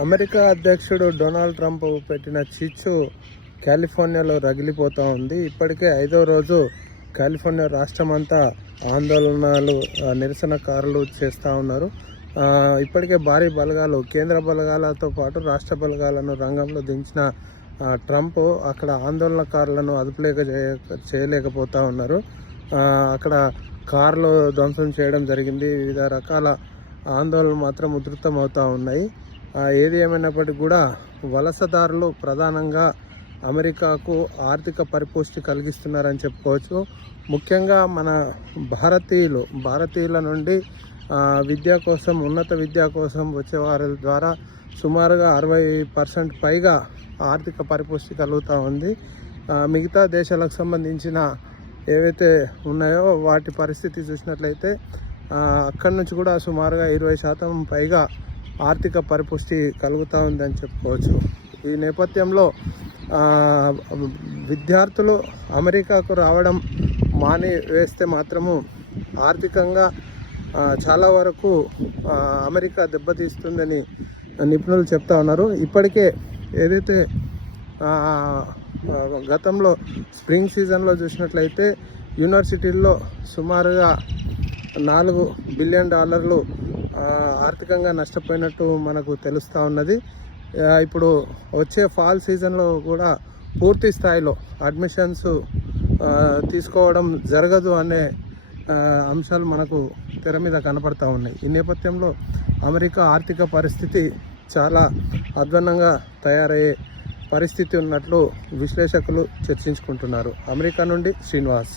America అధ్యక్షుడు Donald Trump పెట్టిన చిచ్చు కాలిఫోర్నియాలో రగిలిపోతూ ఉంది. ఇప్పటికే 5వ రోజు కాలిఫోర్నియా రాష్ట్రమంతా ఆందోళనలు, నిరసనకారులు చేస్తూ ఉన్నారు. ఇప్పటికే భారీ బలగాలు, కేంద్ర బలగాలతో పాటు రాష్ట్ర బలగాలను రంగంలో దించిన ట్రంప్ అక్కడ ఆందోళనకారులను చేయలేకపోతూ ఉన్నారు. అక్కడ కార్లు ధ్వంసం చేయడం జరిగింది. వివిధ రకాల ఆందోళనలు మాత్రం ఉధృతం అవుతూ ఉన్నాయి. ఏది ఏమైనప్పటికీ కూడా వలసదారులు ప్రధానంగా అమెరికాకు ఆర్థిక పరిపుష్టి కలిగిస్తున్నారని చెప్పుకోవచ్చు. ముఖ్యంగా మన భారతీయుల నుండి విద్య కోసం, ఉన్నత విద్య కోసం వచ్చే వారి ద్వారా సుమారుగా 60% పైగా ఆర్థిక పరిపుష్టి కలుగుతూ ఉంది. మిగతా దేశాలకు సంబంధించిన ఏవైతే ఉన్నాయో వాటి పరిస్థితి చూసినట్లయితే అక్కడి నుంచి కూడా సుమారుగా 20% పైగా ఆర్థిక పరిపుష్టి కలుగుతూ ఉందని చెప్పుకోవచ్చు. ఈ నేపథ్యంలో విద్యార్థులు అమెరికాకు రావడం వేస్తే మాత్రము ఆర్థికంగా చాలా వరకు అమెరికా దెబ్బతీస్తుందని నిపుణులు చెప్తా ఉన్నారు. ఇప్పటికే ఏదైతే గతంలో స్ప్రింగ్ సీజన్లో చూసినట్లయితే యూనివర్సిటీల్లో సుమారుగా $4 బిలియన్ ఆర్థికంగా నష్టపోయినట్టు మనకు తెలుస్తూ ఉన్నది. ఇప్పుడు వచ్చే ఫాల్ సీజన్లో కూడా పూర్తి స్థాయిలో అడ్మిషన్స్ తీసుకోవడం జరగదు అనే అంశాలు మనకు తెర మీద కనపడతా ఉన్నాయి. ఈ నేపథ్యంలో అమెరికా ఆర్థిక పరిస్థితి చాలా అధ్వాన్నంగా తయారయ్యే పరిస్థితి ఉన్నట్లు విశ్లేషకులు చర్చించుకుంటున్నారు. అమెరికా నుండి శ్రీనివాస్.